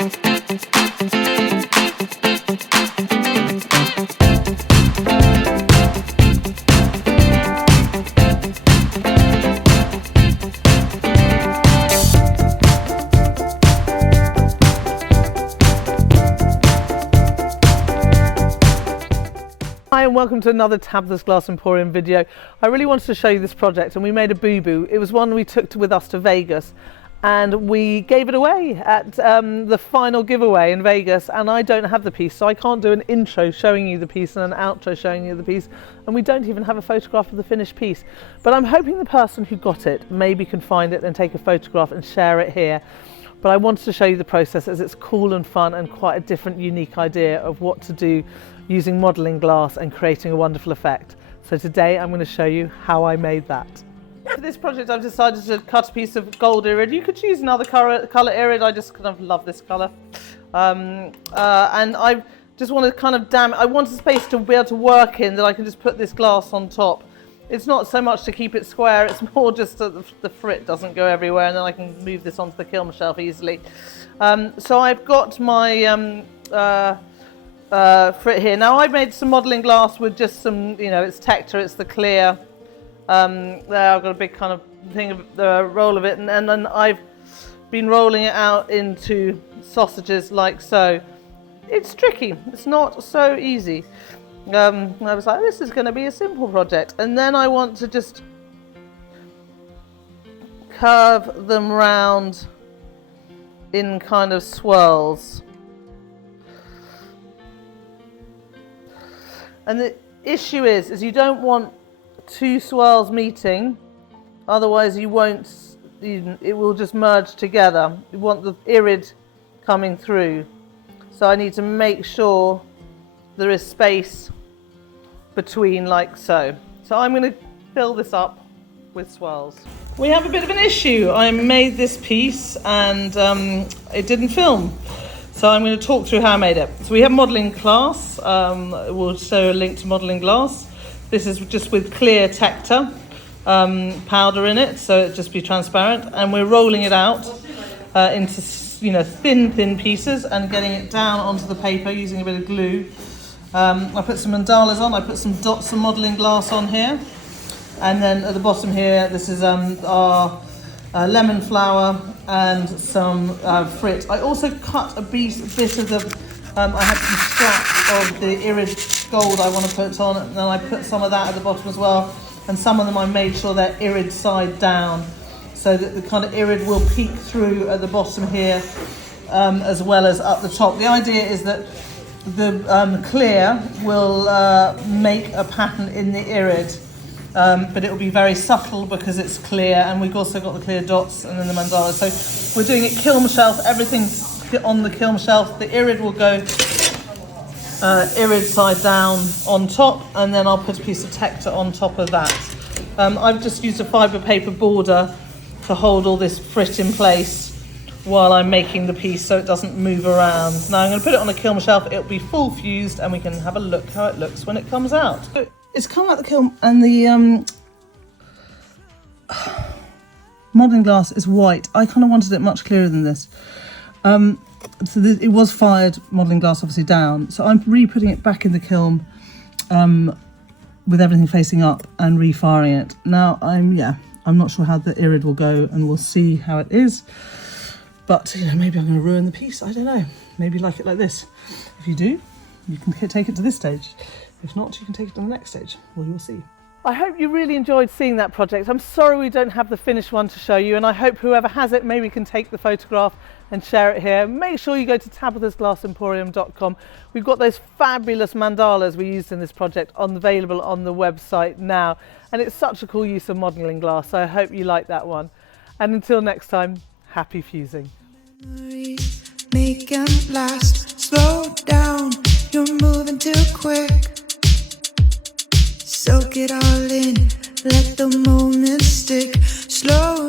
Hi and welcome to another Tabitha's Glass Emporium video. I really wanted to show you this project and we made a boo-boo. It was one we took with us to Vegas and we gave it away at the final giveaway in Vegas, and I don't have the piece, so I can't do an intro showing you the piece and an outro showing you the piece, and we don't even have a photograph of the finished piece. But I'm hoping the person who got it maybe can find it and take a photograph and share it here. But I wanted to show you the process as it's cool and fun and quite a different, unique idea of what to do using modelling glass and creating a wonderful effect. So today I'm going to show you how I made that. For this project I've decided to cut a piece of gold irid. You could choose another colour irid, I just kind of love this colour. And I just want to kind of I want a space to be able to work in that I can just put this glass on top. It's not so much to keep it square, it's more just that the frit doesn't go everywhere, and then I can move this onto the kiln shelf easily. So I've got my frit here. Now I've made some modelling glass with just some, it's Tector, it's the clear. There I've got a big kind of thing of the roll of it, and then I've been rolling it out into sausages like so. It's tricky, it's not so easy. I was like, this is going to be a simple project, and then I want to just curve them round in kind of swirls. And the issue is you don't want two swirls meeting, otherwise it will just merge together. You want the irid coming through, so I need to make sure there is space between, like so. So I'm going to fill this up with swirls. We have a bit of an issue. I made this piece and it didn't film. So I'm going to talk through how I made it. So we have modelling glass. We'll show a link to modelling glass. This is just with clear Tector powder in it, so it just be transparent. And we're rolling it out into thin pieces and getting it down onto the paper using a bit of glue. I put some mandalas on, I put some dots of modelling glass on here, and then at the bottom here this is our lemon flower and some frit. I also cut a bit of the, I had some scraps of the irid gold I want to put on, and then I put some of that at the bottom as well, and some of them I made sure they're irid side down, so that the kind of irid will peek through at the bottom here as well as up the top. The idea is that the clear will make a pattern in the irid, but it will be very subtle because it's clear, and we've also got the clear dots and then the mandala. So we're doing it kiln shelf, everything's on the kiln shelf. The irid will go irid side down on top, and then I'll put a piece of Tector on top of that. I've just used a fibre paper border to hold all this frit in place while I'm making the piece so it doesn't move around. Now I'm going to put it on a kiln shelf, it'll be full fused, and we can have a look how it looks when it comes out. So it's come out the kiln, and the modelling glass is white. I kind of wanted it much clearer than this. It was fired modelling glass obviously down, so I'm re-putting it back in the kiln with everything facing up and re-firing it. Now I'm not sure how the irid will go, and we'll see how it is. But maybe I'm going to ruin the piece, I don't know. Maybe like it like this. If you do, you can take it to this stage. If not, you can take it to the next stage. Well, you'll see. I hope you really enjoyed seeing that project. I'm sorry we don't have the finished one to show you, and I hope whoever has it maybe can take the photograph and share it here. Make sure you go to tabithasglassemporium.com. We've got those fabulous mandalas we used in this project available on the website now, and it's such a cool use of modelling glass, so I hope you like that one. And until next time, happy fusing. Make 'em last, slow down, you're moving too quick. Soak it all in, let the moment stick. Slow